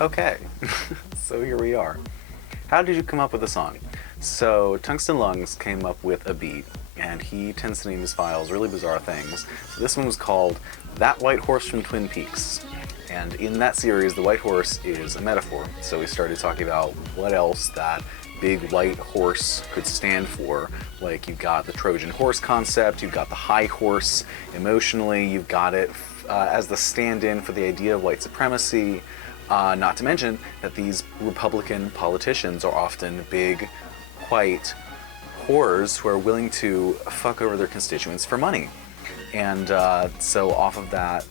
Okay, so here we are. How did you come up with the song? So Tungsten Lungs came up with a beat, and he tends to name his files really bizarre things. So this one was called That White Horse from Twin Peaks. And in that series, the white horse is a metaphor. So we started talking about what else that big white horse could stand for. Like you've got the Trojan horse concept, you've got the high horse emotionally, you've got it as the stand-in for the idea of white supremacy. Not to mention that these Republican politicians are often big white whores who are willing to fuck over their constituents for money. And so off of that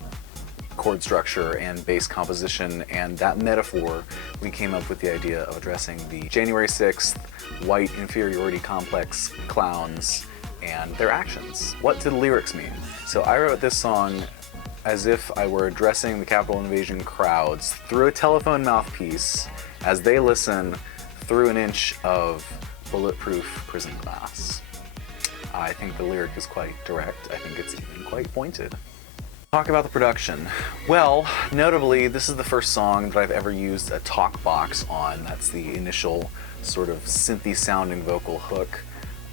chord structure and bass composition and that metaphor, we came up with the idea of addressing the January 6th white inferiority complex clowns and their actions. What do the lyrics mean? So I wrote this song as if I were addressing the Capitol invasion crowds through a telephone mouthpiece as they listen through an inch of bulletproof prison glass. I think the lyric is quite direct. I think it's even quite pointed. Talk about the production. Well, notably, this is the first song that I've ever used a talk box on. That's the initial sort of synthy sounding vocal hook.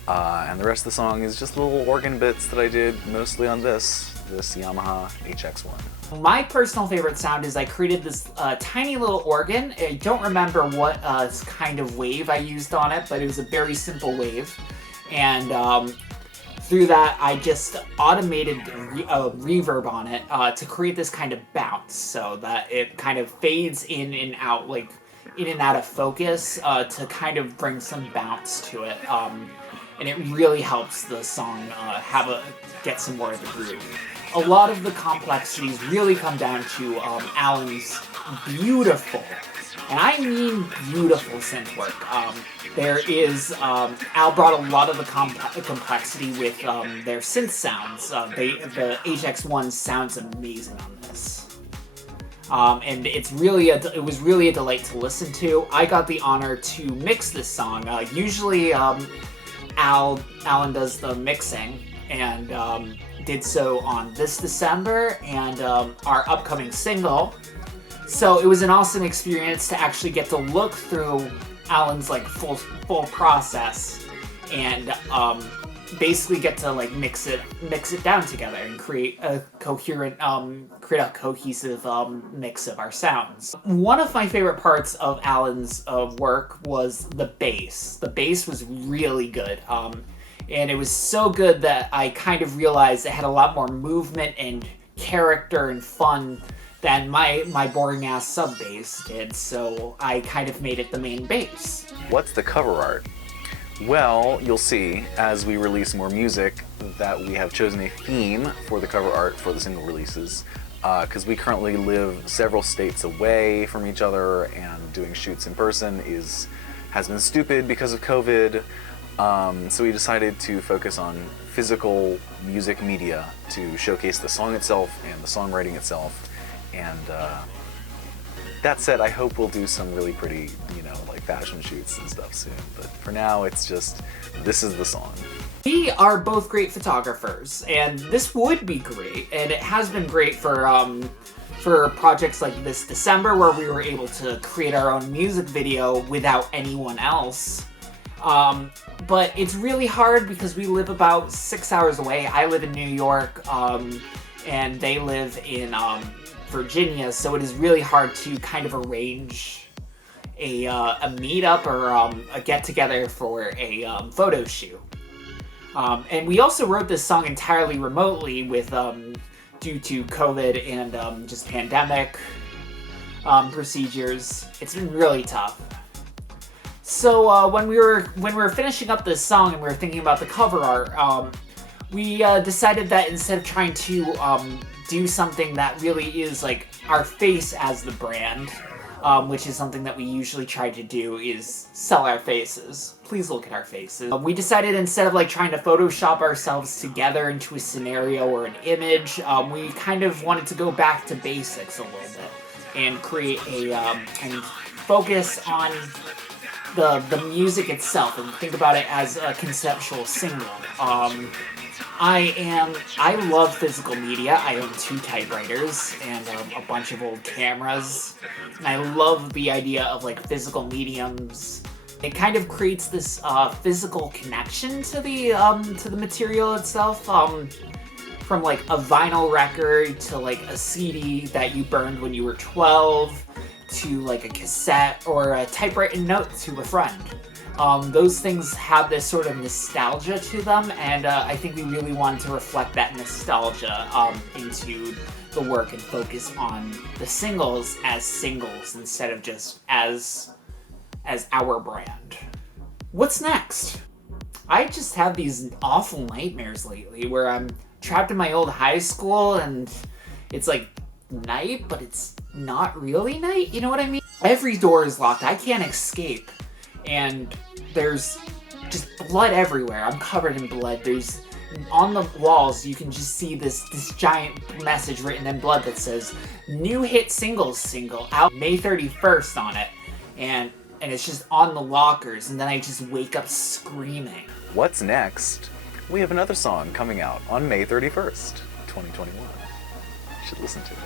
And the rest of the song is just little organ bits that I did mostly on this Yamaha HX1. My personal favorite sound is I created this tiny little organ. I don't remember what kind of wave I used on it, but it was a very simple wave. And through that, I just automated reverb on it to create this kind of bounce, so that it kind of fades in and out, like in and out of focus, to kind of bring some bounce to it. And it really helps the song get some more of the groove. A lot of the complexities really come down to Alan's beautiful, and I mean beautiful, synth work. Al brought a lot of the complexity with their synth sounds. The HX1 sounds amazing on this. And it was really a delight to listen to. I got the honor to mix this song. Usually Alan does the mixing, and did so on this December and our upcoming single. So it was an awesome experience to actually get to look through Alan's like full process and basically get to like mix it down together and create a cohesive mix of our sounds. One of my favorite parts of Alan's work was the bass. The bass was really good. And it was so good that I kind of realized it had a lot more movement and character and fun than my boring ass sub bass did, so I kind of made it the main bass. What's the cover art? Well, you'll see as we release more music that we have chosen a theme for the cover art for the single releases, because we currently live several states away from each other, and doing shoots in person has been stupid because of COVID. So we decided to focus on physical music media to showcase the song itself and the songwriting itself. And that said, I hope we'll do some really pretty, like fashion shoots and stuff soon. But for now, it's just, this is the song. We are both great photographers, and this would be great, and it has been great for projects like this December, where we were able to create our own music video without anyone else. But it's really hard because we live about 6 hours away. I live in New York, and they live in Virginia, so it is really hard to kind of arrange a meetup or a get-together for a photo shoot. And we also wrote this song entirely remotely with due to COVID and just pandemic procedures. It's been really tough. So when we were finishing up this song and we were thinking about the cover art, we decided that instead of trying to do something that really is like our face as the brand, which is something that we usually try to do, is sell our faces. Please look at our faces. We decided instead of like trying to Photoshop ourselves together into a scenario or an image, we kind of wanted to go back to basics a little bit and create and focus on the music itself and think about it as a conceptual single. I love physical media. I own 2 typewriters and a bunch of old cameras. And I love the idea of like physical mediums. It kind of creates this physical connection to the material itself. From like a vinyl record to like a CD that you burned when you were 12 to like a cassette or a typewritten note to a friend. Those things have this sort of nostalgia to them, and I think we really wanted to reflect that nostalgia into the work and focus on the singles as singles instead of just as our brand. What's next? I just have these awful nightmares lately where I'm trapped in my old high school and it's like night, but it's not really night, you know what I mean? Every door is locked, I can't escape, and there's just blood everywhere. I'm covered in blood. There's on the walls you can just see this giant message written in blood that says new hit singles single out May 31st on it, and it's just on the lockers, and then I just wake up screaming. What's next? We have another song coming out on May 31st, 2021. You should listen to it.